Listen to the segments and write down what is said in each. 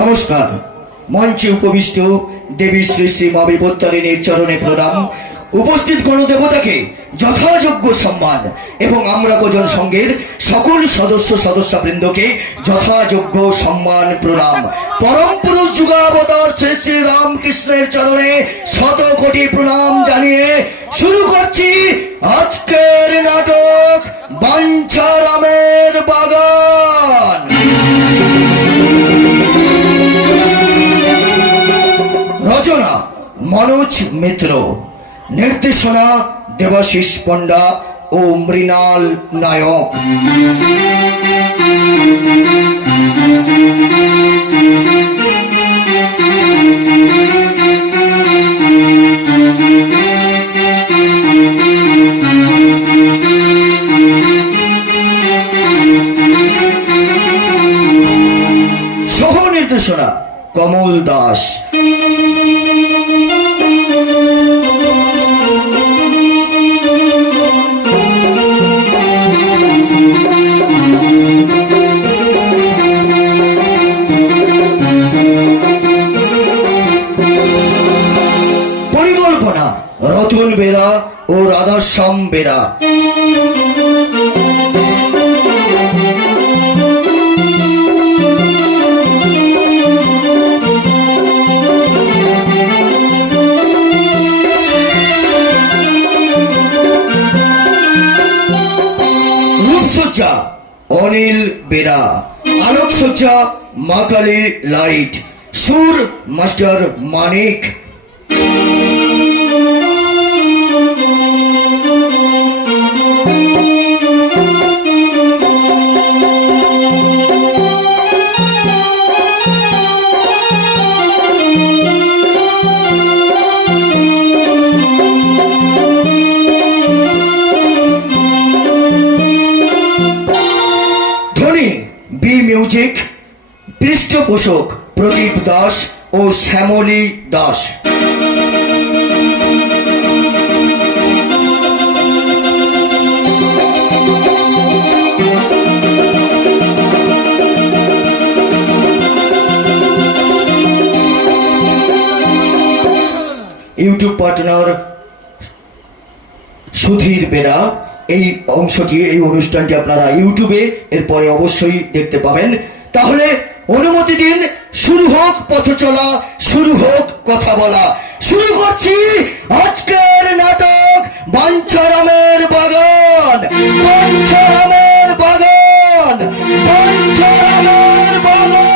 নমস্কার। মঞ্চে উপবিষ্ট দেবী শ্রী শ্রী মা বিপত্তারিণীর চরণে প্রণাম। উপস্থিত গণদেবতাকে যথাযোগ্য সম্মান এবং আমরা কজন সঙ্গের সকল সদস্যবৃন্দকে যথাযোগ্য সম্মান প্রণাম। পরম পুরুষ যুগাবতার শ্রী শ্রী রামকৃষ্ণের চরণে শত কোটি প্রণাম জানিয়ে শুরু করছি আজকের নাটক বাঞ্ছারামের বাগান। রচনা মনোজ মিত্র, নির্দেশনা দেবাশিস পণ্ডা ও মৃণাল নায়ক। সহ নির্দেশনা কমল দাস। পরিকল্পনা রতন বেরা ও রাধাশ্যাম বেরা। রূপসজ্জা অনিল বেরা, আলোকসজ্জা মা কালী লাইট, সুর মাস্টার মানিক। বি মিউজিক, পৃষ্ঠপোষক প্রদীপ দাস ও শ্যামলী দাস। YouTube partner Sudhir Bera. এই অংশটি, এই অনুষ্ঠানটি আপনারা ইউটিউবে এরপরে অবশ্যই দেখতে পাবেন। তাহলে অনুমতি দিন, শুরু হোক পথ চলা, শুরু হোক কথা বলা। শুরু করছি আজকের নাটক বাঞ্ছারামের বাগান। বাঞ্ছারামের বাগান, বাঞ্ছারামের বাগান।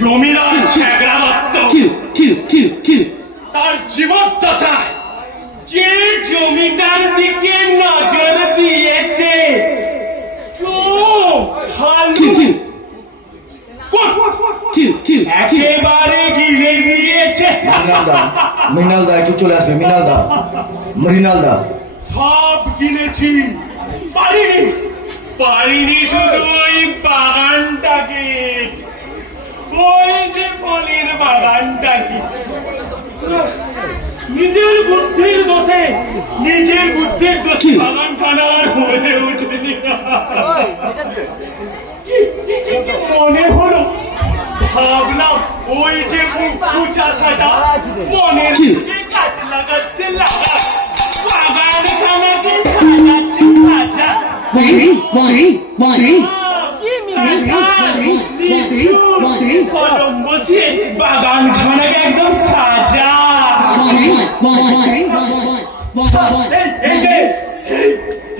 জমিদার ছেঁকড়া দত্ত তার জীবদ্দশায় যে জমিটার দিকে নজর দিয়েছে একেবারে গিলে দিয়েছে। মৃণাল দা একটু চলে আসবে। মৃণাল দা সব কিনেছি, পারিনি শুধু ওই বাগানটাকে, ওই যে ফলের বাগানটাকে নিজের বুদ্ধির দোষে বাগান খানা আর হয়ে ওঠেনি। মনে হলো, ভাবলাম ওই যে মুখু চাষাটা মনের গাছ লাগাচ্ছে বাগান খানাকে সাজাচ্ছে সাজা। কলম বসিয়ে বাগান খানাকে একদম সাজা।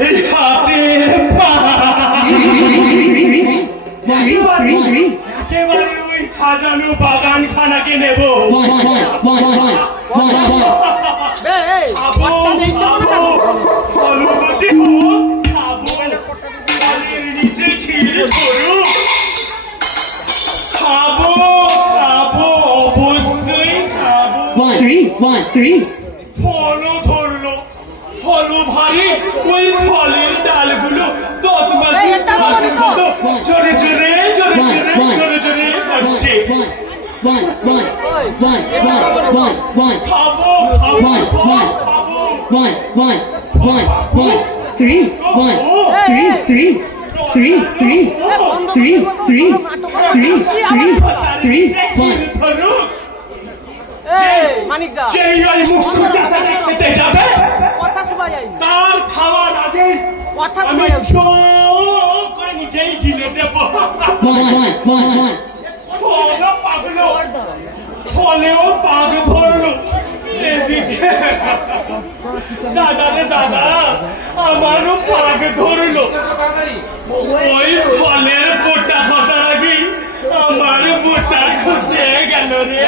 এই হাতের একেবারে ওই সাজানো বাগান খানাকে নেব। অনুমতি হোক, খাবো ফলের নিচে ঘিরে ধরুক, খাবো অবশ্যই খাবো। ফলও ধরলো, ফলও ভারী, ওই ফলের ডালগুলো 10 মাসের জোরে জোরে পড়ছে। খাবো তার খাওয়ার আগে আমি করে নিজেই গিলে দেব। ফলেও পাগ ধরলো। এদিকে দাদা আমারও পাগ ধরলো। ওই ফলের বোটা খসার আগে আমার বোটা খসে গেল রে।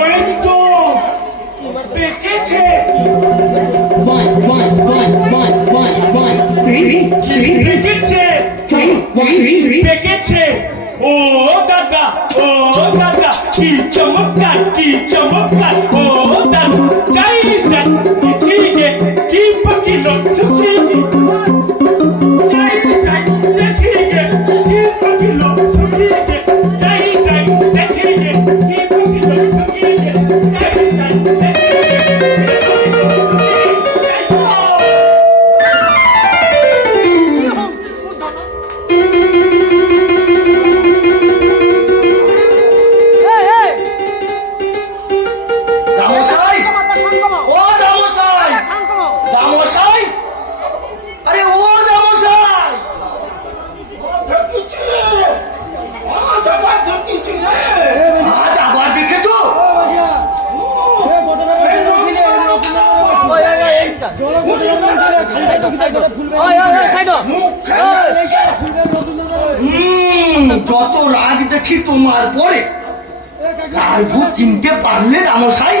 ওই তো পেকেছে, পেকেছে। ও দাদা কি চমৎকার, ও দাদা যাই দেখিয়ে কি পাকিল সুখী, দেখিয়ে কি পাকিল সুখী, দেখিয়ে কি পাকিল সুখী, যত রাগ দেখি তোমার পরে, কার ভূত চিনতে পারলে রামসাই?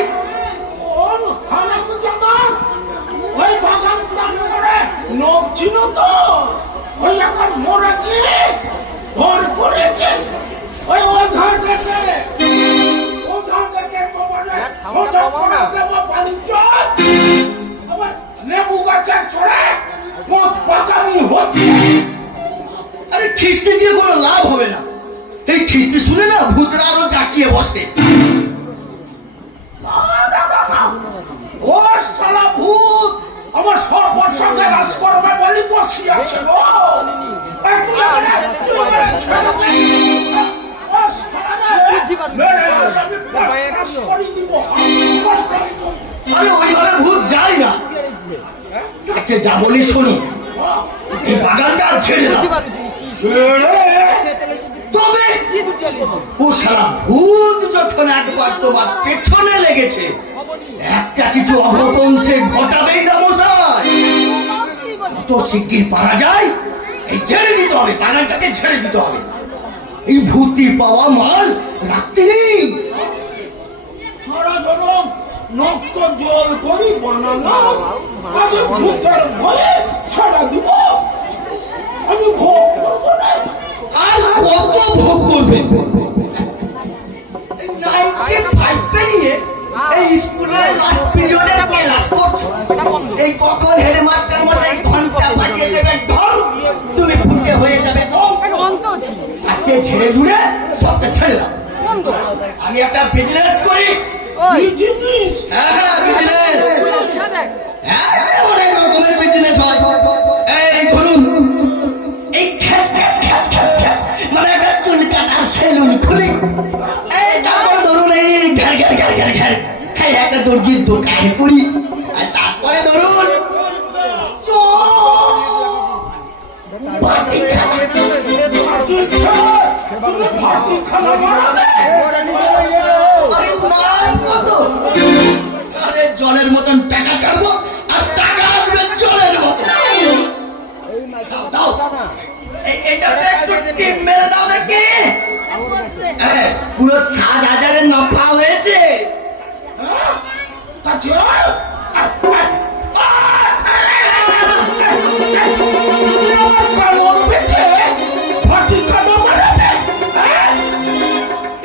ওই বাগান লোক ছিল তো, ওই এখন মোরা গিয়ে ঘর করেছে। ওই ধার থেকে লেবু গাছের ছড়ে মত পাকামি হচ্ছে। আরে খিস্তি দিয়ে কোনো লাভ হবে না। এই খিস্তি শুনে না ভূতরা আরো জাকিয়ে বসে। ও শালা ভূত আমার সর্বর সঙ্গে রাজ করবে বলি বসি আছে গো। আরে ওইভাবে ভূত যায় না। আচ্ছা যা বলি শোনো, এই বাগানটা ছেড়ে দাও। তবে ও সারা ভূত যখন একবার তোমার পেছনে লেগেছে, একটা কিছু অঘটন সে ঘটাবেই না মশাই। যত শিগগির পারা যায় এই ছেড়ে দিতে হবে, কানাটাকে ছেড়ে দিতে হবে। এই ভূতি পাওয়া মাল রাখতে নেই। সারা জনম নক্ত জল করি বানালাম, আগে ভূতের ভয়ে ছাড়া দিব। আমি ভোগ করবো না। আর কত ভোগ করবে? 95 পেরিয়ে এই স্কুলের লাস্ট পিরিয়ডে ক্লাস করছো। এই কখন হেডমাস্টার মশাই ঘন্টা বাজিয়ে দেবে ঢং, তুমি ফুটে হয়ে যাবে ঢং। আচ্ছা ছেড়ে ঝুড়ে সবটা ছেড়ে দাও। আমি একটা বিজনেস করি। জিনিস হ্যাঁ বিজনেস, অনেক রকমের বিজনেস হয়। এই ধরুন এই খ্যাচ খ্যাচ খ্যাচ খ্যাচ খ্যাচ মানে একটা চুল কাটার সেলুন খুলি। এই তারপরে ধরুন এই ঘ্যার ঘ্যার ঘ্যার ঘ্যার ঘ্যার এই একটা দর্জির দোকান করি। আর তারপরে ধরুন বাটি খানা। তুমি ভাতি খানা বানাবে? আরে মান কত? আরে জলের মতন টাকা ছাড়বো আর টাকা আসবে জলের মতন। দাও দাও, এটাতে একটু টিপ মেরে দাও দেখি। পুরো 7,000-এর নফা হয়েছে।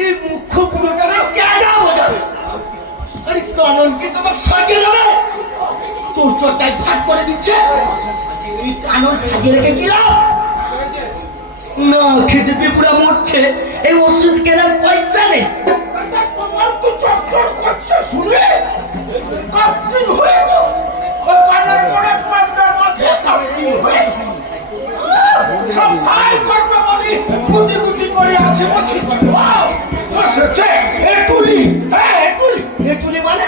এই মুখ্য পুরোটা ক্যাডা বোঝাবে। আরে কানন কি তোমার সাজিয়ে যাবে? চোর চোরটাই ফাট করে দিচ্ছে। এই কানন সাজিয়ে রেখে কি লাভ? না খেতে পিঁপুড়া মরছে, এই ওষুধ কেনার পয়সা নেই। তোমার তো চটচট করছে শুনে কাপড় হয়েছে। ওই কানের পরে পান্ডার মাঠে কাপড় হয়েছে। সব ভাই করবে বলি গুটি গুটি করে আছে বসি। বসেছে এটুলি, হ্যাঁ এটুলি। এটুলি মানে?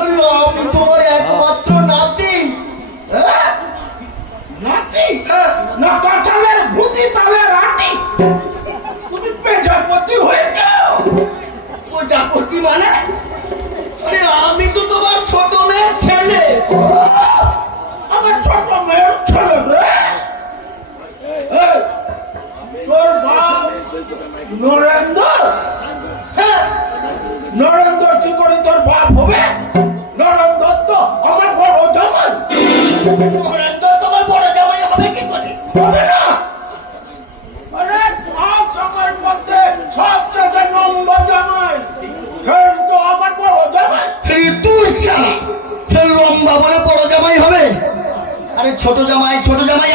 আরে আমি তোমার একমাত্র নাতি। হ্যাঁ? নাতি? না কাঁঠালের ভূতি তালে রাটি। তুমি পেঁচাপতি হয়ে যাও। প্রজাপতি মানে? আরে আমি তো তোমার ছোট মেয়ের ছেলে। আমার ছোট মেয়ের ছেলে রে। এই, তোর বাপ নরেন্দ্র? হ্যাঁ, নরেন্দ্র কি করে তোর বাপ হবে? নরেন্দ্র তো আমার বড় জামাই। নরেন্দ্র তোমার বড় জামাই হবে কি করে? হবে না। আরে সব জামাইয়ের মধ্যে সবচেয়ে নম্বর জামাই সেই তো আমার বড় জামাই। তুই শালা লম্বা বলে বড় জামাই হবে? আরে ছোট জামাই